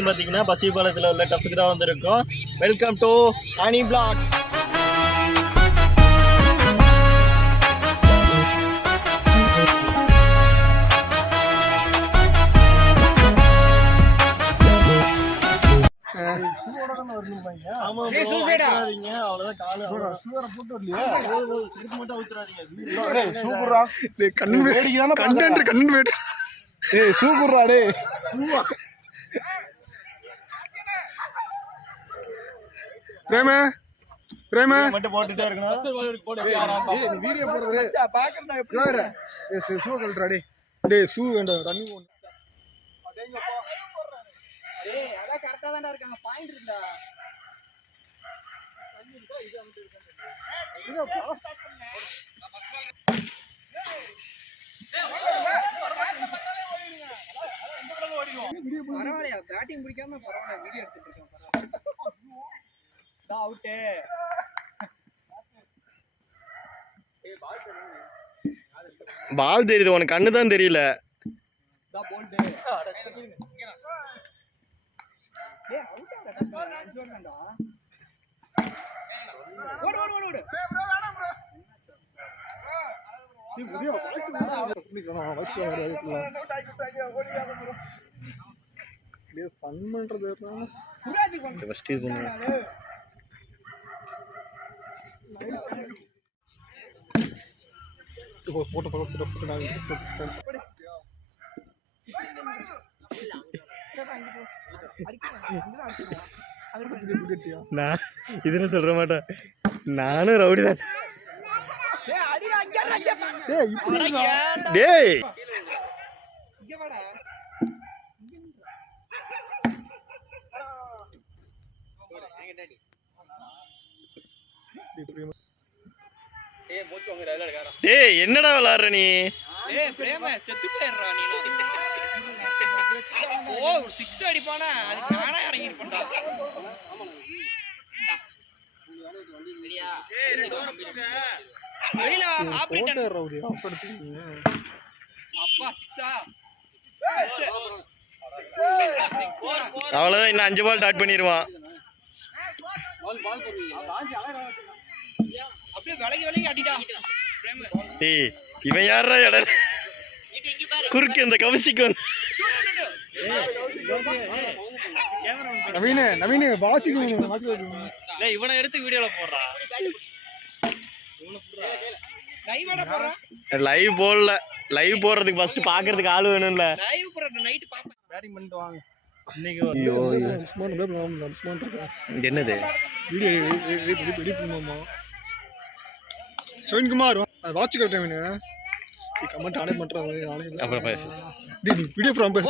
வந்திருக்கும் பார்த்தீங்கன்னா பசிபாளையத்தில் உள்ள டஃப்புக்கு தான் வந்திருக்கோம். Welcome to honey blocks. பரவாயில்லையா பேட்டிங் பிடிக்காம பரவாயில்ல வீடியோ எடுத்துட்டு இருக்கேன். பால் தெரியுது, உனக்கு கண்ணு தான் தெரியல. நான் இதுல சொல்ற மாட்டேன், நானும் ரவுடி தான். டேய் டேய் என்னடா விளையாடுற நீ? செத்து போயிடுறா நீ. ஓ 6 அடிப்பானா, அதுக்கு நானா இறங்கி இருப்பேன்டா. வெளியில ஆபரேட்டர் அப்பா 6ஆ அவ்வளவுதான், இன்னும் 5 பால் டாட் பண்ணிடுவான். அப்படியே விலகி விலகி அடிடா. டேய் இவன் யாரா இடம் குறுக்கு இந்த கவசிக்கு வந்து இவனை எடுத்து வீடியோல போடுறா. லைவ் போடல, லைவ் போடுறதுக்கு ஃபர்ஸ்ட் பாக்குறதுக்கு ஆள் வேணும்ல. லைவ் போடுற நைட் பாப்பேன். பேட்டிங் பண்ணிட்டு வாங்க. இன்னைக்கு என்னது குமார் வாட்ச் கட்டுறேன் கமெண்ட் ஆனே பண்றாங்க. அப்புறம் பேசு. டேய் வீடியோ ப்ராம் பே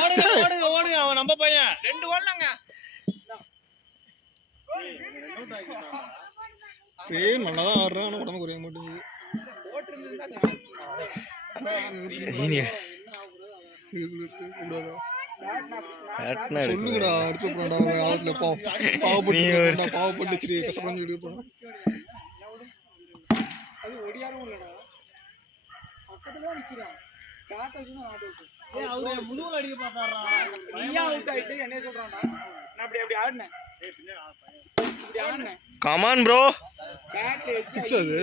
ஓடுங்க அவன் நம்ம பையன் 2 ஓடலங்க. ஏய் நல்லா தான் ஆடுறான், ஆனா உடம்பு குறைய மாட்டேங்குது. போட்டு இருந்தா சொல்லுங்கடா அடிச்சு போறடா ஆளத்துல பாவப்பட்டு பாவப்பட்டு கஷ்டப்பட்டு வீடியோ போறோம். அது ஒடியாரும் இல்லடா, பக்கத்துல தான் நிக்கிறான். டாட் அடிச்சா ஆட் அவுட். ஏய் அவரே முதுகுல அடிக்க பார்த்தாரா. நீயா அவுட் ஆயிட்டு என்ன சொல்றான்டா? நான் அப்படி ஆடுனேன். ஏய் பின்ன இப்படி ஆடுனேன். Come on bro. பேட் 6 அது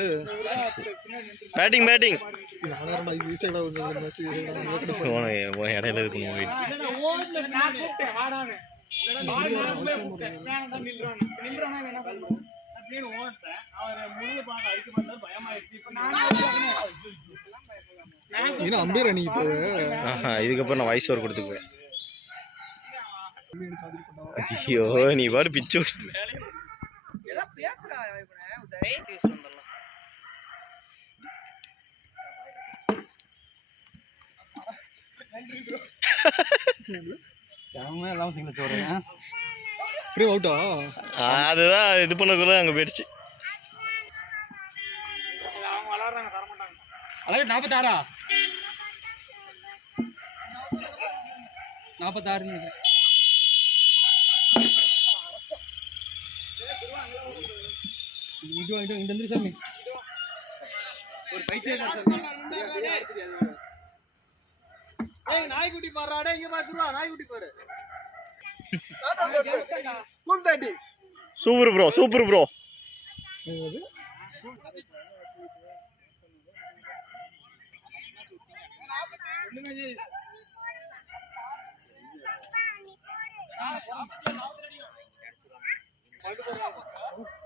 பேட்டிங் பேட்டிங் நானடா இது ஈஸியா வந்து மேட்ச் போன இடையில இருக்கு மூவி. ஓட்ல நான் கூப்பிட்டேன் வாடானே. பால் நில்றானே நில்றானே என்ன பண்ணுவோம் அப்படின்னு ஓட்டேன். அவர் முழுங்க பாக்க அடிக்க மாட்டாரு, பயமாயிடுச்சு. இப்ப நான் ஏன்னா அம்பேர் அணி இப்போ இதுக்கப்புறம் நான் வாய்ஸ் ஓவர் கொடுத்துக்குவேன். ஐயோ நீ பாடு பிச்சு ஏதோ பேசுறா இவனே உதய். அவன் எல்லாம் சிங்கிள் சொல்றேன். பிரேம் அவுட்டா? அதுதான் இது பண்ணக்குள்ள அங்க போயிடுச்சு. அவங்க விளையாடுறாங்க தர மாட்டாங்க. அழகு 46 46 இது இந்த வந்து சாமி ஒரு பைத்தியக்கார சாமி. ஏய் நாய்க்குட்டி பாருடா, இங்க பாத்துறா நாய்க்குட்டி பாரு. ஃபுல் 30 சூப்பர் ப்ரோ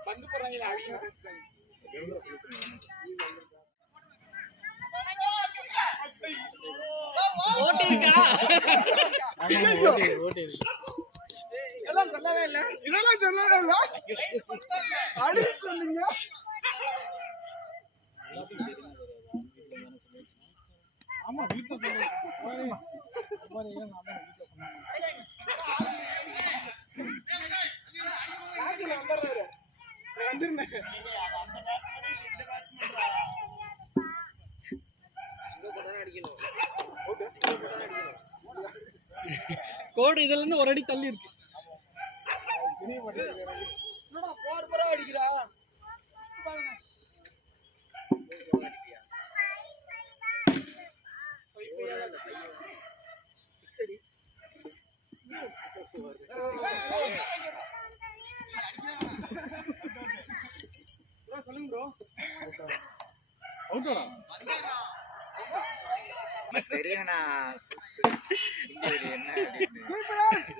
பந்து போறாங்க அடிங்க எல்லாம் சொல்லவே இல்ல இதெல்லாம் சொல்லவே இல்ல அடி சொல்லுங்க ஆமா வீட்ல சொல்லுங்க கோடு இதுல இருந்து ஒரு அடி தள்ளி இருக்கு அடிக்கிறா சொல்லுங்க ப்ரோ சரியாண்ணா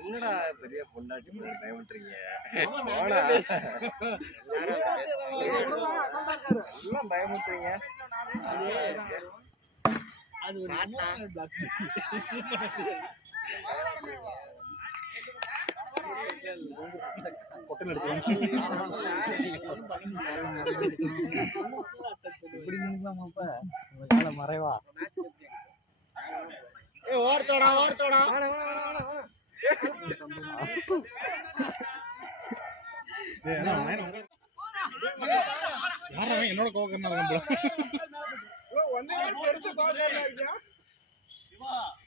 என்னடா பெரிய பொண்டாட்டி பயமுட்டுறீங்க எல்லாம் பயமுட்டுறீங்க மறைவா ஓரத்தோடா என்னோட கோவம்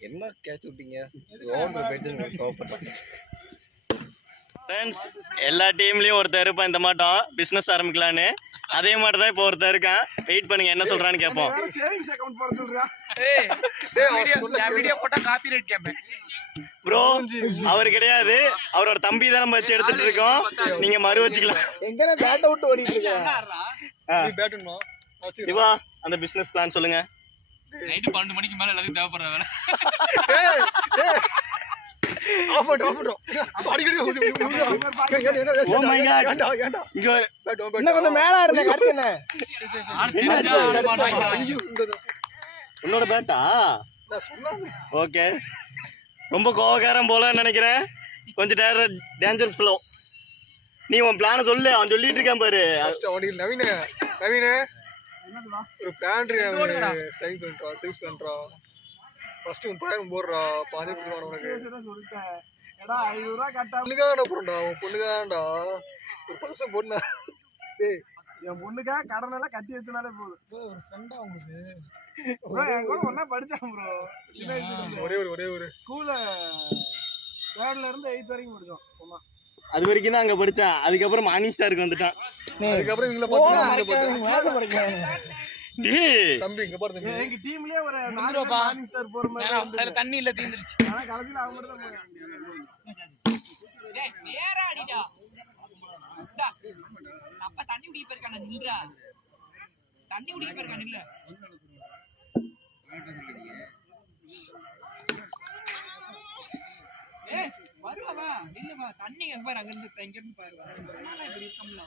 என்ன கேட்ச் விட்டீங்க ஓவர் போயிட்டு கோவப்பட்டேன் ஃப்ரெண்ட்ஸ் எல்லா டீம்லயும் ஒருத்தர் இருப்பான் இந்த மாட்டோம் பிசினஸ் ஆரம்பிக்கலான்னு அதே மாதிரி தான் இப்போ ஒருத்தர் இருக்கான் வெயிட் பண்ணுங்க என்ன சொல்றான்னு கேட்போம் சேவிங்ஸ் அக்கவுண்ட் போட சொல்றியா வீடியோ போட்டா காப்பிரைட் கேட்பேன் ப்ரோ அவர் கிடையாது அவரோட தம்பி தான் நம்ம வச்சு எடுத்துட்டு இருக்கோம் நீங்க மறு வச்சுக்கலாம் எங்கனே பேட்ட விட்டு ஓடிட்டு இருக்க பேட்டணும் சிவா அந்த பிசினஸ் பிளான் சொல்லுங்க நைட் 12 மணிக்கு மேல எல்லாரும் தேவைப்படுற வேலை அடிக்கடி ஓ மை காட் இங்க ஒரு இன்னும் கொஞ்சம் மேல ஆடுங்க கரெக்ட் என்ன உன்னோட பேட்டா ஓகே ரொம்ப கோவக்காரன் போல நினைக்கிறேன் கொஞ்சம் டேஞ்சரஸ் ப்ளோ நீ உன் பிளான சொல்லு அவன் சொல்லிட்டு இருக்கான் பாரு நவீன ஒரு பிளான் சைஸ் பண்றா ஃபர்ஸ்ட் 30,000 போடுறா பாதி கொடுத்துருவான் உனக்கு எடா 500 ரூபாய் கட்டா பொண்ணுக்காக போறா உன் பொண்ணுக்காகடா ஒரு பல்சம் போடுனா டேய் என் பொண்ணுக்கா கடன் எல்லாம் கட்டி வச்சனாலே போதும் ஒரு ஃப்ரெண்டா உங்களுக்கு ப்ரோ என் கூட ஒண்ணா படிச்சான் ப்ரோ ஒரே ஒரு ஸ்கூல்ல 3rd இருந்து 8th வரைக்கும் படிச்சோம் ஆமா அது வரைக்கும் தான் அங்க படிச்சான் அதுக்கப்புறம் மார்னிங் ஸ்டாருக்கு வந்துட்டான் அதுக்கப்புறம் இவங்கள பாத்தீங்கன்னா டேய் தம்பி இங்க பாரு தம்பி எங்க டீம்லயே ஒரு 4 மார்னிங் ஸ்டார் போற மாதிரி அதுல தண்ணி இல்ல தீந்துருச்சு ஆனா கடைசில அவங்க மட்டும் தான் டேய் நேரா அடிடா டா அப்ப தண்ணி குடிக்க போறக்கான நில்றா தண்ணி குடிக்க போறக்கான நில்ல ஏய் வருவா நில்லுமா தண்ணி எங்க பாரு அங்க இருந்து பாரு நான் இப்படி இருக்கம்ல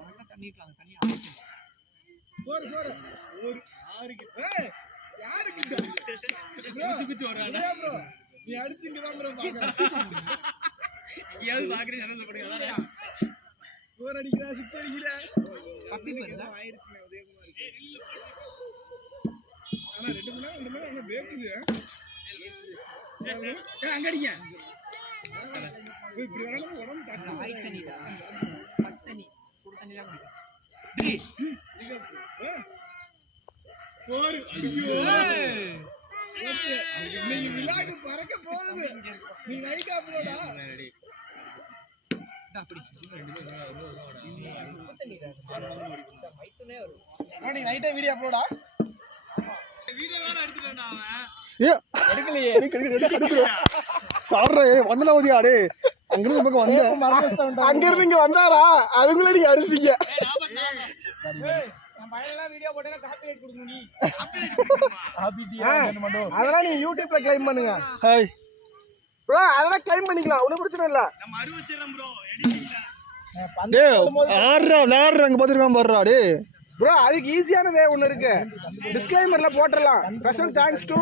உனக்கு தண்ணி இருக்காங்க தண்ணி ஆச்சு ஒரு 6 ஏய் யாருக்கு குச்சி வராடா ப்ரோ நீ அடிச்சிங்க தான் ப்ரோ பாக்குறேன் ஏதாவது பாக்குறீங்க என்ன சொல்றீங்க அதான் 4 அடிக்கிறா 6 அடிக்கிறா அப்படி வருதா ஆயிருச்சு ஆனா 2 மணி நேரம் பேக்குது அங்க அடிங்க இப்படி வரணும் உடம்பு தாக்கு ஆய் தண்ணிடா பச்ச தண்ணி குடு தண்ணி தான் குடி டேய் போர் ஐயோ ஓச்சே நீ விலாக பறக்க போகுது நீ லைக் அப்லோடா டா அப்படி நீ லைட்டா வீடியோ அப்லோடா ஏ சாடுற வந்தனா ஓதியா டே அங்கிருந்து பக்கம் வந்த அங்க இருந்து இங்க வந்தாரா அதுக்குள்ள நீங்க அடிச்சீங்க வீடியோ போட்டா காப்பிரைட் கொடுங்க நீ அதெல்லாம் நீங்க யூடியூப்ல கிளைம் பண்ணுங்க ஹாய் ப்ரோ அதெல்லாம் கிளைம் பண்ணிக்கலாம் ஒன்றும் பிரச்சனை இல்லை டேய் ஆடுறா அங்க பாத்துருக்கான் பாடுறா டே ப்ரோ அதுக்கு ஈஸியான வே ஒன்று இருக்கு டிஸ்க்ளைமர்ல போட்டுடலாம் ஸ்பெஷல் தேங்க்ஸ் டு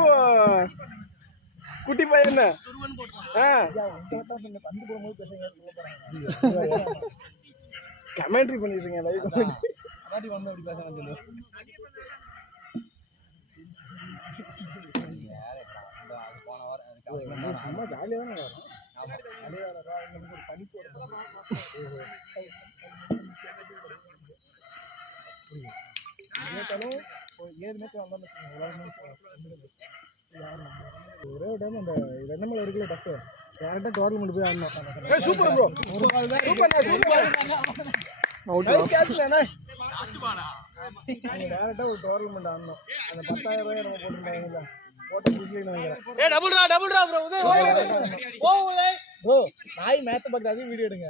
குட்டி பையன் கமெண்ட்ரி பண்ணிருக்கீங்க லைவ் சும்மா ஜாலியாக தானே ஒரே டைம் அந்த வெண்ணமலை இருக்குல்ல டஃப் டேரக்டாக டோர்னமெண்ட் போய் ஆடணும் சூப்பர் ப்ரோ சூப்பர் அவுட் டேரக்டாக ஒரு டோர்னமெண்ட் ஆடணும் அந்த 10,000 ரூபாய் நம்ம போட்டுருந்தாங்க போட்ட புதுசுல நினைக்கிறேன் டபுள் ரா ப்ரோ ப்ரோ நாய் மேட்ச் பார்க்குறது அதையும் வீடியோ எடுங்க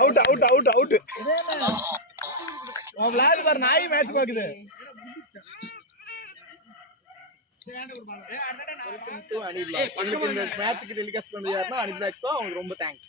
அவுட் அவுட் அவுட் அவுட் உன் விளையாடு பாரு நாய் மேட்ச் பார்க்குது மேட்சுக்கு டெலிகாஸ்ட் பண்ணி யாருன்னா அனி பிளாக்ஸ் தான் அவங்களுக்கு ரொம்ப தேங்க்ஸ்